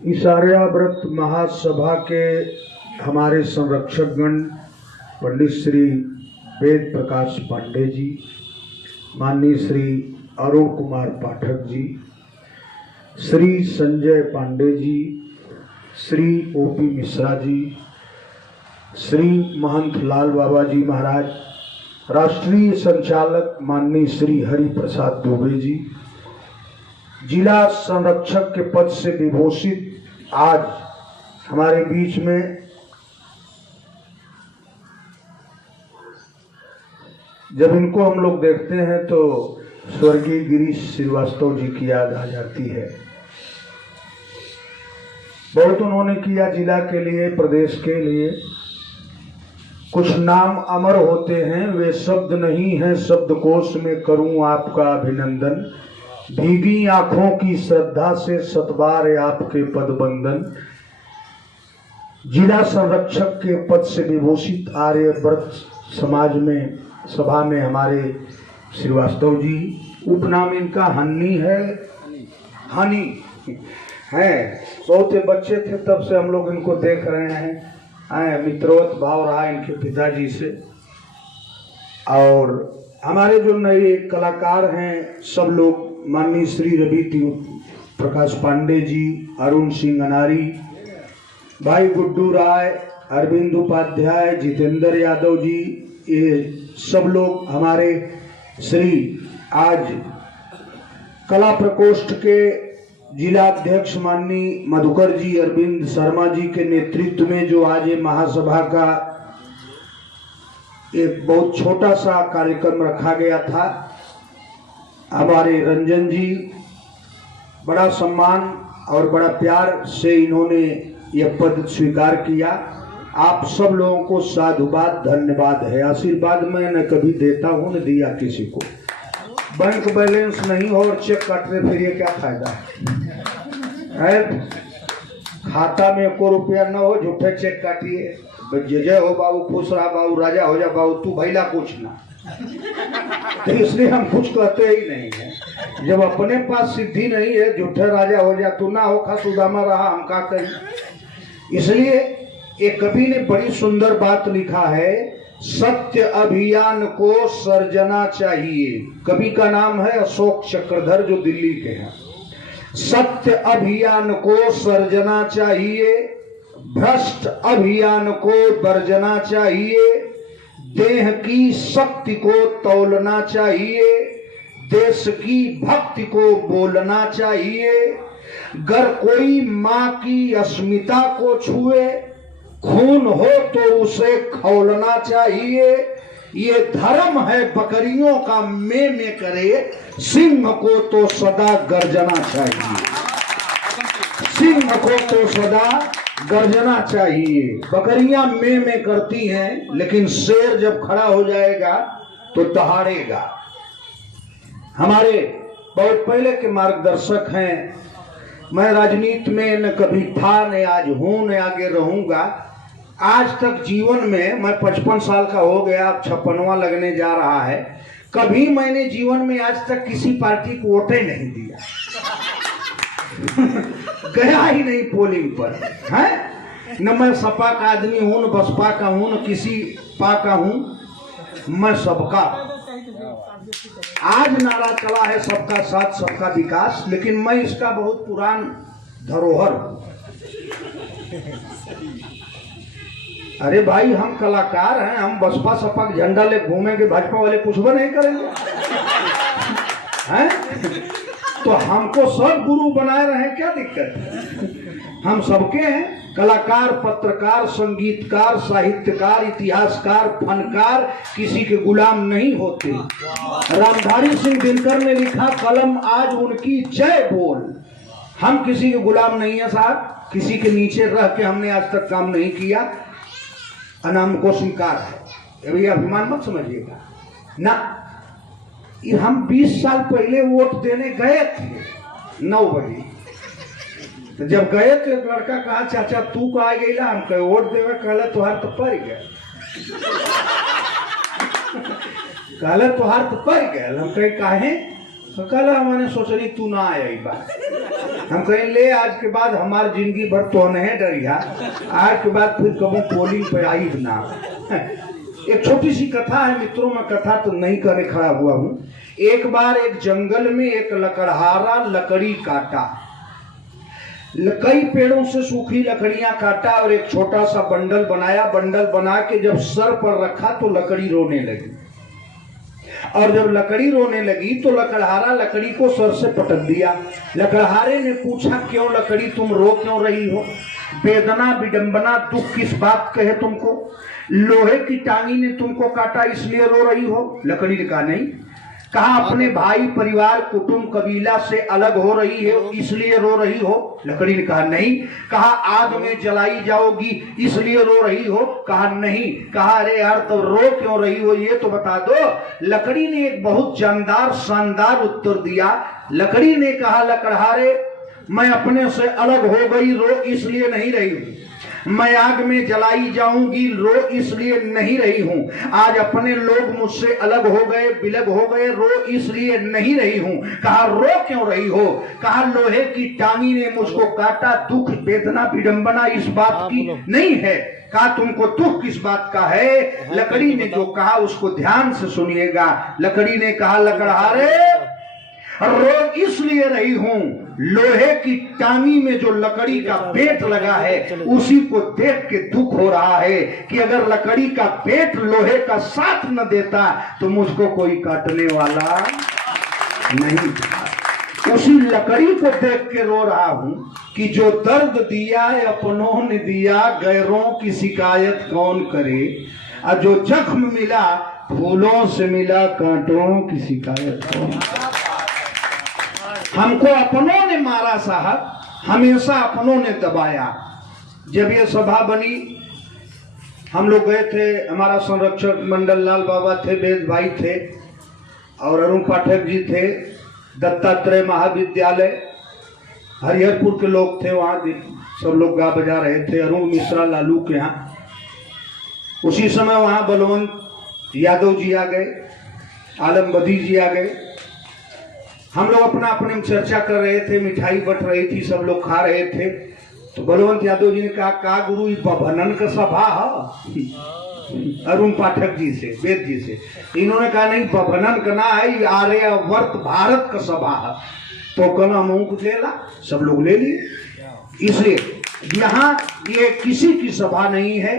इस आर्याव्रत महासभा के हमारे संरक्षकगण पंडित श्री वेद प्रकाश पांडे जी, माननीय श्री अरुण कुमार पाठक जी, श्री संजय पांडे जी, श्री ओपी मिश्रा जी, श्री महंत लाल बाबा जी महाराज, राष्ट्रीय संचालक माननीय श्री हरि प्रसाद दुबे जी, जिला संरक्षक के पद से विभूषित आज हमारे बीच में जब इनको हम लोग देखते हैं तो स्वर्गीय गिरीश श्रीवास्तव जी की याद आ जाती है। बहुत उन्होंने किया जिला के लिए, प्रदेश के लिए। कुछ नाम अमर होते हैं, वे शब्द नहीं हैं शब्दकोश में करूं आपका अभिनंदन। भीगी आंखों की श्रद्धा से सतबार आपके पदबंदन। जिला संरक्षक के पद से विभूषित आर्यव्रत समाज में सभा में हमारे श्रीवास्तव जी, उपनाम इनका हनी है, हनी है। बहुत बच्चे थे तब से हम लोग इनको देख रहे हैं, मित्रवत भाव रहा इनके पिताजी से। और हमारे जो नए कलाकार हैं सब लोग, माननीय श्री रवि प्रकाश पांडे जी, अरुण सिंह अनारी, भाई गुड्डू राय, अरविंद उपाध्याय, जितेंद्र यादव जी, ये सब लोग हमारे श्री आज कला प्रकोष्ठ के जिला अध्यक्ष माननीय मधुकर जी, अरविंद शर्मा जी के नेतृत्व में जो आज ये महासभा का एक बहुत छोटा सा कार्यक्रम रखा गया था। हमारे रंजन जी बड़ा सम्मान और बड़ा प्यार से इन्होंने यह पद स्वीकार किया। आप सब लोगों को साधुवाद, धन्यवाद है। आशीर्वाद मैं न कभी देता हूँ न दिया किसी को। बैंक बैलेंस नहीं हो और चेक काटने फिर ये क्या फायदा है? खाता में 1 रुपया न हो, झूठे चेक काटिए। जय हो बाबू, खुश रहा बाबू, राजा हो जा बाबू, तू भैला कुछ ना। तो इसलिए हम कुछ कहते ही नहीं है। जब अपने पास सिद्धि नहीं है, झूठे राजा हो जा, तू ना हो खा सुदामा रहा, हम का कहीं। इसलिए एक कवि ने बड़ी सुंदर बात लिखा है, सत्य अभियान को सर्जना चाहिए। कवि का नाम है अशोक चक्रधर, जो दिल्ली के हैं। सत्य अभियान को सर्जना चाहिए, भ्रष्ट अभियान को वर्जना चाहिए, देह की शक्ति को तौलना चाहिए, देश की भक्ति को बोलना चाहिए। गर कोई माँ की अस्मिता को छुए, खून हो तो उसे खौलना चाहिए। ये धर्म है बकरियों का में करे, सिंह को तो सदा गर्जना चाहिए। सिंह को तो सदा गर्जना चाहिए। बकरियां में करती हैं, लेकिन शेर जब खड़ा हो जाएगा तो दहाड़ेगा। हमारे बहुत पहले के मार्गदर्शक हैं। मैं राजनीति में न कभी था, न आज हूं, न आगे रहूंगा। आज तक जीवन में मैं 55 साल का हो गया, अब 56वां लगने जा रहा है। कभी मैंने जीवन में आज तक किसी पार्टी को वोटे नहीं दिया। गया ही नहीं पोलिंग पर है। न मैं सपा का आदमी हूं, न बसपा का हूं, न किसी पा का हूं। मैं सबका। आज नारा चला है सबका साथ सबका विकास, लेकिन मैं इसका बहुत पुरान धरोहर हूं। अरे भाई, हम कलाकार हैं, हम बसपा सपा का झंडा ले घूमेंगे, भाजपा वाले कुछ भी नहीं करेंगे हैं? तो हमको सब गुरु बनाए रहे, क्या दिक्कत है? हम सबके हैं। कलाकार, पत्रकार, संगीतकार, साहित्यकार, इतिहासकार, फनकार किसी के गुलाम नहीं होते। रामधारी सिंह दिनकर ने लिखा, कलम आज उनकी जय बोल। हम किसी के गुलाम नहीं है साहब, किसी के नीचे रह के हमने आज तक काम नहीं किया। अनाम को स्वीकार है, ये अभिमान मत समझिएगा ना। हम 20 साल पहले वोट देने गए थे 9 बजे। तो जब गए तो एक लड़का कहा, चाचा तू कहा गया? हम कहे वोट देवे। कहला तुहार तो पड़ गया। कहला तुहार तो पड़ गया। हम कहे काहे? तो कहला हमने सोचनी तू ना आए बात। हम कहें ले आज के बाद हमारी जिंदगी भर तो नहीं डरिया, आज के बाद फिर कभी पोलिंग पे आई ना। एक छोटी सी कथा है मित्रों, मैं कथा तो नहीं करने खड़ा हुआ हूँ। एक बार एक जंगल में एक लकड़हारा लकड़ी काटा, कई पेड़ों से सूखी लकड़ियां काटा और एक छोटा सा बंडल बनाया। बंडल बना के जब सर पर रखा तो लकड़ी रोने लगी, और जब लकड़ी रोने लगी तो लकड़हारा लकड़ी को सर से पटक दिया। लकड़हारे ने पूछा क्यों लकड़ी तुम रो क्यों रही हो? वेदना विडंबना दुख किस बात कहे तुमको? लोहे की टांगी ने तुमको काटा इसलिए रो रही हो? लकड़ी ने कहा नहीं। कहा अपने भाई परिवार कुटुंब कबीला से अलग हो रही है इसलिए रो रही हो? लकड़ी ने कहा नहीं। कहा आग में जलाई जाओगी इसलिए रो रही हो? कहा नहीं। कहा अरे यार तो रो क्यों रही हो ये तो बता दो। लकड़ी ने एक बहुत जानदार शानदार उत्तर दिया। लकड़ी ने कहा लकड़हारे मैं अपने से अलग हो गई रो इसलिए नहीं रही हूं, मैं आग में जलाई जाऊंगी रो इसलिए नहीं रही हूं, आज अपने लोग मुझसे अलग हो गए बिलग हो गए रो इसलिए नहीं रही हूं। कहा रो क्यों रही हो? कहा लोहे की टांगी ने मुझको काटा, दुख वेदना विडंबना इस बात की नहीं है। कहा तुमको दुख किस बात का है? लकड़ी ने जो कहा उसको ध्यान से सुनिएगा। लकड़ी ने कहा लकड़हारे रो इसलिए रही हूं, लोहे की टांगी में जो लकड़ी का पेट लगा है उसी को देख के दुख हो रहा है कि अगर लकड़ी का पेट लोहे का साथ न देता तो मुझको कोई काटने वाला नहीं था। उसी लकड़ी को देख के रो रहा हूं कि जो दर्द दिया है अपनों ने दिया, गैरों की शिकायत कौन करे, और जो जख्म मिला फूलों से मिला, कांटों की शिकायत कौन करे। हमको अपनों ने मारा साहब, हमेशा अपनों ने दबाया। जब ये सभा बनी हम लोग गए थे, हमारा संरक्षक मंडल लाल बाबा थे, वेद भाई थे और अरुण पाठक जी थे, दत्तात्रेय महाविद्यालय हरिहरपुर के लोग थे, वहाँ सब लोग गा बजा रहे थे, अरुण मिश्रा लालू के यहाँ। उसी समय वहाँ बलवंत यादव जी आ गए, आलम बदी जी आ गए। हम लोग अपना अपने में चर्चा कर रहे थे, मिठाई बट रही थी, सब लोग खा रहे थे। तो बलवंत यादव जी ने कहा का गुरु बभनन का सभा है? अरुण पाठक जी से, वेद जी से। इन्होंने कहा नहीं बभनन का ना है, आर्यवर्त भारत का सभा है। तो कहना मुंह कुछ ले ला, सब लोग ले लिए। इसलिए यहाँ ये किसी की सभा नहीं है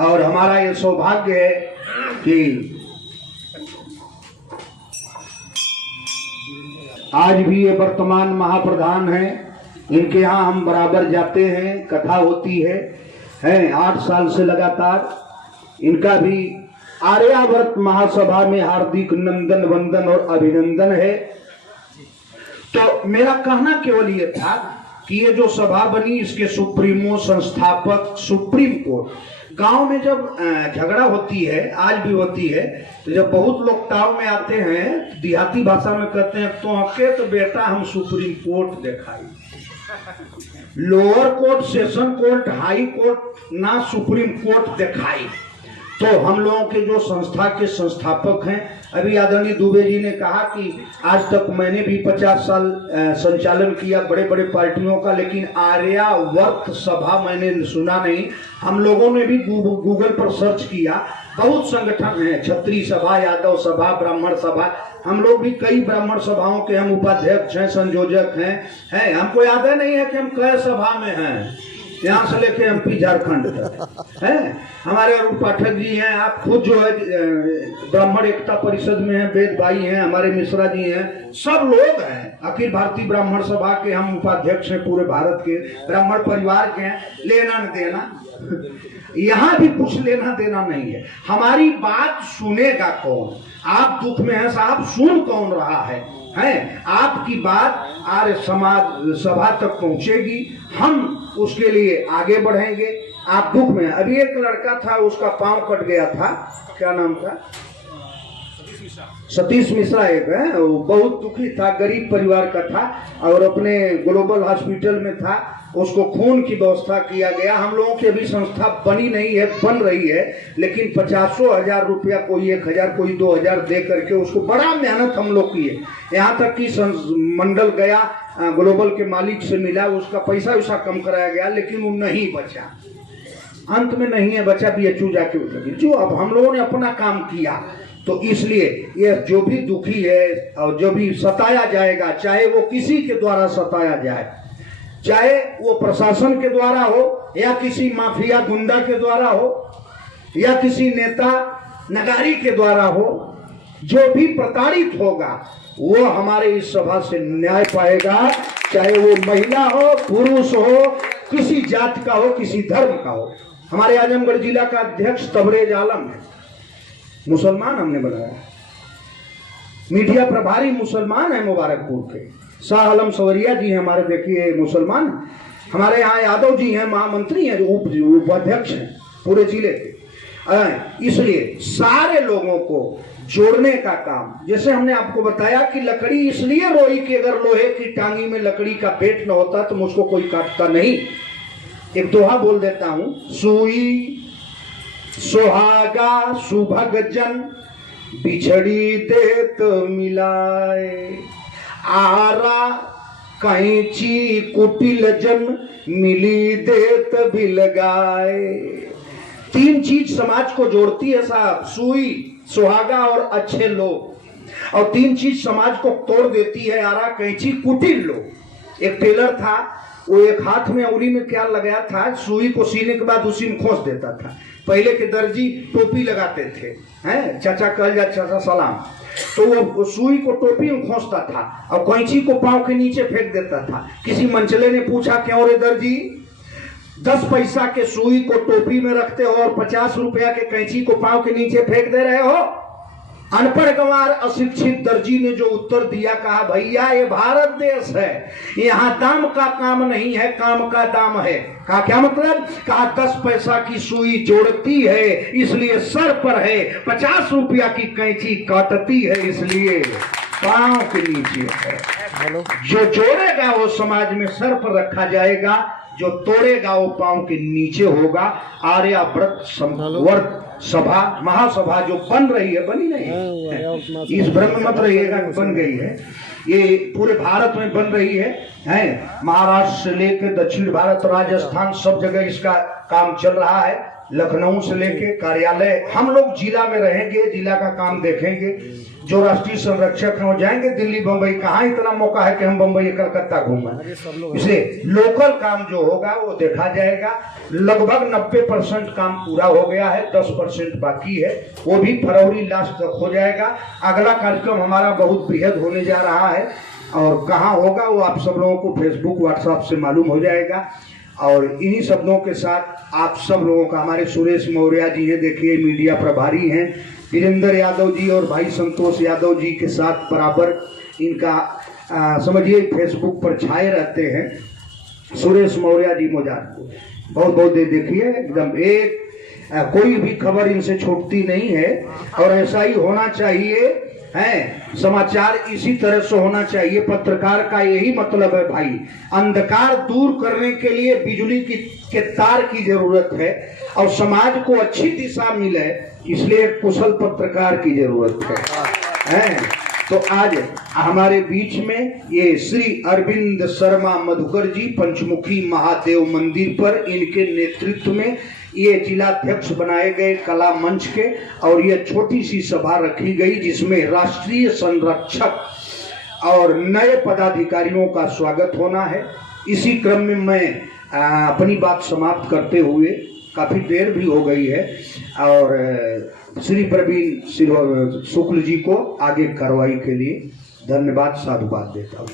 और हमारा ये सौभाग्य है कि आज भी ये वर्तमान महाप्रधान हैं, इनके यहाँ हम बराबर जाते हैं, कथा होती है 8 साल से लगातार। इनका भी आर्यावर्त महासभा में हार्दिक नंदन वंदन और अभिनंदन है। तो मेरा कहना केवल ये था कि ये जो सभा बनी इसके सुप्रीमो संस्थापक सुप्रीम कोर्ट, गांव में जब झगड़ा होती है, आज भी होती है, तो जब बहुत लोग टाउन में आते हैं देहाती भाषा में कहते हैं तो आके तो बेटा हम सुप्रीम कोर्ट दिखाई, lower court session court high court ना सुप्रीम कोर्ट दिखाई। तो हम लोगों के जो संस्था के संस्थापक हैं, अभी आदरणीय दुबे जी ने कहा कि आज तक मैंने भी 50 साल संचालन किया बड़े बड़े पार्टियों का, लेकिन आर्यावर्त सभा मैंने सुना नहीं। हम लोगों ने भी गूगल पर सर्च किया, बहुत संगठन हैं, क्षत्रिय सभा, यादव सभा, ब्राह्मण सभा, हम लोग भी कई ब्राह्मण सभाओं के हम उपाध्यक्ष हैं, संयोजक हैं। हमको याद है नहीं है कि हम कई सभा में हैं, यहाँ से लेके एमपी झारखंड तक है। हमारे अरुण पाठक जी हैं, आप खुद जो है ब्राह्मण एकता परिषद में हैं, वेद भाई हैं, हमारे मिश्रा जी हैं, सब लोग हैं। अखिल भारतीय ब्राह्मण सभा के हम उपाध्यक्ष हैं, पूरे भारत के ब्राह्मण परिवार के हैं। लेना न देना यहाँ भी कुछ लेना देना नहीं है। हमारी बात सुनेगा कौन? आप दुख में हैं साहब, सुन कौन रहा है? आपकी बात आर्य समाज सभा तक पहुंचेगी, हम उसके लिए आगे बढ़ेंगे। आप दुख में, अभी एक लड़का था उसका पांव कट गया था, क्या नाम था? सतीश मिश्रा एक है, वो बहुत दुखी था, गरीब परिवार का था और अपने ग्लोबल हॉस्पिटल में था। उसको खून की व्यवस्था किया गया। हम लोगों की अभी संस्था बनी नहीं है, बन रही है, लेकिन 50,000 रुपया, कोई 1,000, कोई 2,000 दे करके उसको बड़ा मेहनत हम लोग किए। यहाँ तक कि मंडल गया, ग्लोबल के मालिक से मिला, उसका पैसा वैसा कम कराया गया, लेकिन वो नहीं बचा, अंत में नहीं है बचा, BHU जाके उतर। जो अब हम लोगों ने अपना काम किया, तो इसलिए ये जो भी दुखी है और जो भी सताया जाएगा, चाहे वो किसी के द्वारा सताया जाए, चाहे वो प्रशासन के द्वारा हो या किसी माफिया गुंडा के द्वारा हो या किसी नेता नगारी के द्वारा हो, जो भी प्रताड़ित होगा वो हमारे इस सभा से न्याय पाएगा, चाहे वो महिला हो, पुरुष हो, किसी जात का हो, किसी धर्म का हो। हमारे आजमगढ़ जिला का अध्यक्ष तबरेज आलम है, मुसलमान हमने बनाया, मीडिया प्रभारी मुसलमान है मुबारकपुर के, शाह आलम सवरिया जी हैं हमारे, देखिए मुसलमान। हमारे यहाँ यादव जी हैं, महामंत्री हैं, जो उपाध्यक्ष हैं पूरे जिले के। इसलिए सारे लोगों को जोड़ने का काम, जैसे हमने आपको बताया कि लकड़ी इसलिए रोई कि अगर लोहे की टांगी में लकड़ी का पेट न होता तो मुझको कोई काटता नहीं। एक दोहा बोल देता हूं, सुई सुहागा सुभग जन बिछड़ी देत मिलाए, आरा कैंची कुटिल जन मिली देत बिलगाए। 3 चीज समाज को जोड़ती है साहब, सुई, सुहागा और अच्छे लोग, और 3 चीज समाज को तोड़ देती है, आरा कैंची कुटिल लोग। एक टेलर था, वो एक हाथ में उंगली में क्या लगाया था, सुई को सीने के बाद उसी में खोस देता था। पहले के दर्जी टोपी लगाते थे, हैं, चाचा कह जा, चाचा सलाम, तो वो सुई को टोपी में खोसता था और कैंची को पांव के नीचे फेंक देता था। किसी मंचले ने पूछा, क्यों रे दर्जी, 10 पैसा के सुई को टोपी में रखते हो और 50 रुपया के कैंची को पांव के नीचे फेंक दे रहे हो? अनपढ़ गंवार अशिक्षित दर्जी ने जो उत्तर दिया, कहा भैया ये भारत देश है, यहाँ दाम का काम नहीं है, काम का दाम है। कहा क्या मतलब? कहा 10 पैसा की सुई जोड़ती है इसलिए सर पर है, 50 रुपया की कैंची काटती है इसलिए पांव के नीचे है। जो जोड़ेगा वो समाज में सर पर रखा जाएगा, जो तोड़ेगा वो पांव के नीचे होगा। आर्याव्रत संवर्त सभा, महासभा जो बन रही है, बनी नहीं है, इस भ्रम मत रहिएगा, बन गई है, ये पूरे भारत में बन रही है, महाराष्ट्र से लेकर दक्षिण भारत, राजस्थान, सब जगह इसका काम चल रहा है। लखनऊ से लेके कार्यालय, हम लोग जिला में रहेंगे, जिला का काम देखेंगे। जो राष्ट्रीय संरक्षक हैं वो जाएंगे दिल्ली बंबई, कहाँ इतना मौका है कि हम बंबई कलकत्ता घूमें। इसलिए लोकल काम जो होगा वो देखा जाएगा। लगभग 90% काम पूरा हो गया है, 10% बाकी है, वो भी फरवरी लास्ट तक हो जाएगा। अगला कार्यक्रम हमारा बहुत बृहद होने जा रहा है, और कहाँ होगा वो आप सब लोगों को फेसबुक व्हाट्सएप से मालूम हो जाएगा। और इन्हीं शब्दों के साथ आप सब लोगों का, हमारे सुरेश मौर्य जी हैं, देखिए मीडिया प्रभारी हैं, वीरेंद्र यादव जी और भाई संतोष यादव जी के साथ बराबर इनका समझिए फेसबुक पर छाए रहते हैं। सुरेश मौर्य जी मोजादपुर, बहुत बहुत देखिए, एकदम एक कोई भी खबर इनसे छूटती नहीं है, और ऐसा ही होना चाहिए है। समाचार इसी तरह से होना चाहिए, पत्रकार का यही मतलब है भाई। अंधकार दूर करने के लिए बिजली के तार की जरूरत है, और समाज को अच्छी दिशा मिले इसलिए कुशल पत्रकार की जरूरत है। तो आज हमारे बीच में ये श्री अरविंद शर्मा मधुकर जी, पंचमुखी महादेव मंदिर पर, इनके नेतृत्व में ये जिलाध्यक्ष बनाए गए कला मंच के, और ये छोटी सी सभा रखी गई जिसमें राष्ट्रीय संरक्षक और नए पदाधिकारियों का स्वागत होना है। इसी क्रम में मैं अपनी बात समाप्त करते हुए, काफी देर भी हो गई है, और श्री प्रवीण शुक्ल जी को आगे कार्रवाई के लिए धन्यवाद साधुवाद देता हूँ।